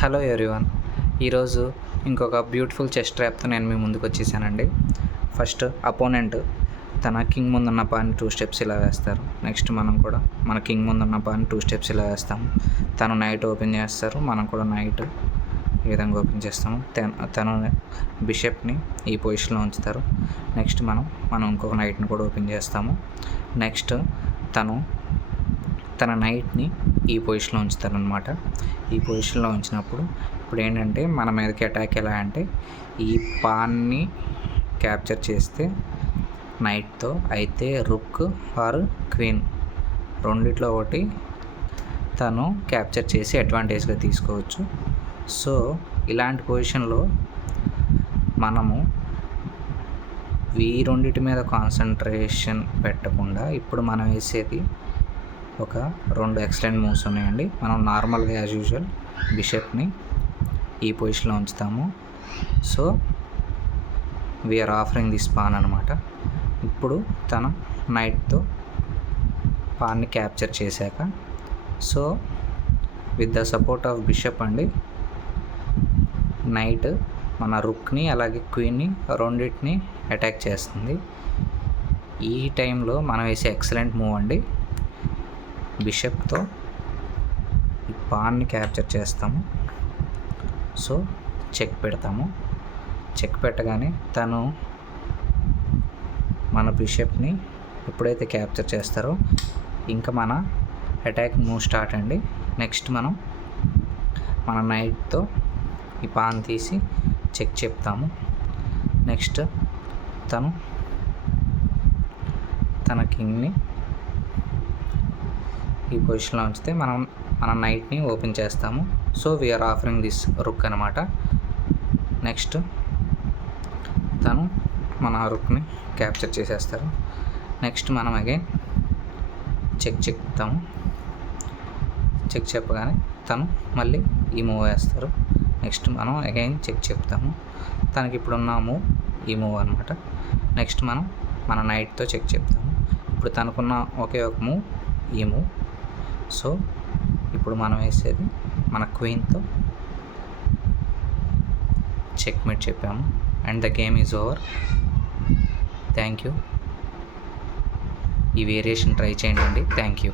Hello everyone, ఈరోజు ఇంకొక beautiful chess ట్రాప్తో నేను మీ ముందుకు వచ్చేసానండి. ఫస్ట్ అపోనెంట్ తన కింగ్ ముందున్న పాన్ని 2 స్టెప్స్ ఇలా వేస్తారు. నెక్స్ట్ మనం కూడా మన కింగ్ ముందున్న పాన్ని 2 స్టెప్స్ ఇలా వేస్తాము. తను నైట్ ఓపెన్ చేస్తారు, మనం కూడా నైట్ ఈ విధంగా ఓపెన్ చేస్తాము. తను బిషప్ని ఈ పొజిషన్లో ఉంచుతారు. నెక్స్ట్ మనం ఇంకొక నైట్ని కూడా ఓపెన్ చేస్తాము. నెక్స్ట్ తన నైట్ని ఈ పొజిషన్లో ఉంచుతారనమాట. ఈ పొజిషన్లో ఉంచినప్పుడు ఇప్పుడు ఏంటంటే మన మీదకి అటాక్ ఎలా అంటే ఈ పాన్ని క్యాప్చర్ చేస్తే నైట్తో, అయితే రుక్ ఆర్ క్వీన్ రెండిట్లో ఒకటి తను క్యాప్చర్ చేసి అడ్వాంటేజ్గా తీసుకోవచ్చు. సో ఇలాంటి పొజిషన్లో మనము ఈ రెండిటి మీద కాన్సన్ట్రేషన్ పెట్టకుండా ఇప్పుడు మనం వేసేది ఒక 2 ఎక్సలెంట్ మూవ్స్ ఉన్నాయండి. మనం నార్మల్గా యాజ్ యూజువల్ బిషప్ని ఈ పొజిషన్లో ఉంచుతాము. So we're offering this pawn అనమాట. ఇప్పుడు తన నైట్తో పాన్ని క్యాప్చర్ చేశాక, so with the support of bishop అండి, నైట్ మన రుక్ని అలాగే క్వీన్ని రెండింటిని అటాక్ చేస్తుంది. ఈ టైంలో మనం వేసే ఎక్సలెంట్ మూవ్ అండి, బిషప్తో ఈ పాన్ని క్యాప్చర్ చేస్తాము. సో చెక్ పెడతాము. చెక్ పెట్టగానే తను మన బిషప్ని ఎప్పుడైతే క్యాప్చర్ చేస్తారో ఇంకా మన అటాక్ మూవ్ స్టార్ట్ అండి. నెక్స్ట్ మన నైట్తో ఈ పాన్ తీసి చెక్ చెప్తాము. నెక్స్ట్ తన కింగ్ని ఈ పొజిషన్లో ఉంచితే మన నైట్ని ఓపెన్ చేస్తాము. సో వీఆర్ ఆఫరింగ్ దిస్ రుక్ అనమాట. నెక్స్ట్ తను మన రుక్ని క్యాప్చర్ చేసేస్తారు. నెక్స్ట్ మనం అగైన్ చెక్ చెప్తాము. చెక్ చెప్పగానే తను మళ్ళీ ఈ మూవ్ వేస్తారు. నెక్స్ట్ మనం అగైన్ చెక్ చెప్తాము. తనకి ఇప్పుడున్న మూవ్ ఈ మూవ్ అనమాట. నెక్స్ట్ మన నైట్తో చెక్ చెప్తాము. ఇప్పుడు తనకున్న ఒకే ఒక మూవ్ ఈ మూవ్. సో ఇప్పుడు మనం వేసేది మన క్వీన్తో చెక్మేట్ చెప్పాము and the game is over. Thank you. ఈ వేరియేషన్ ట్రై చేయండి. Thank you.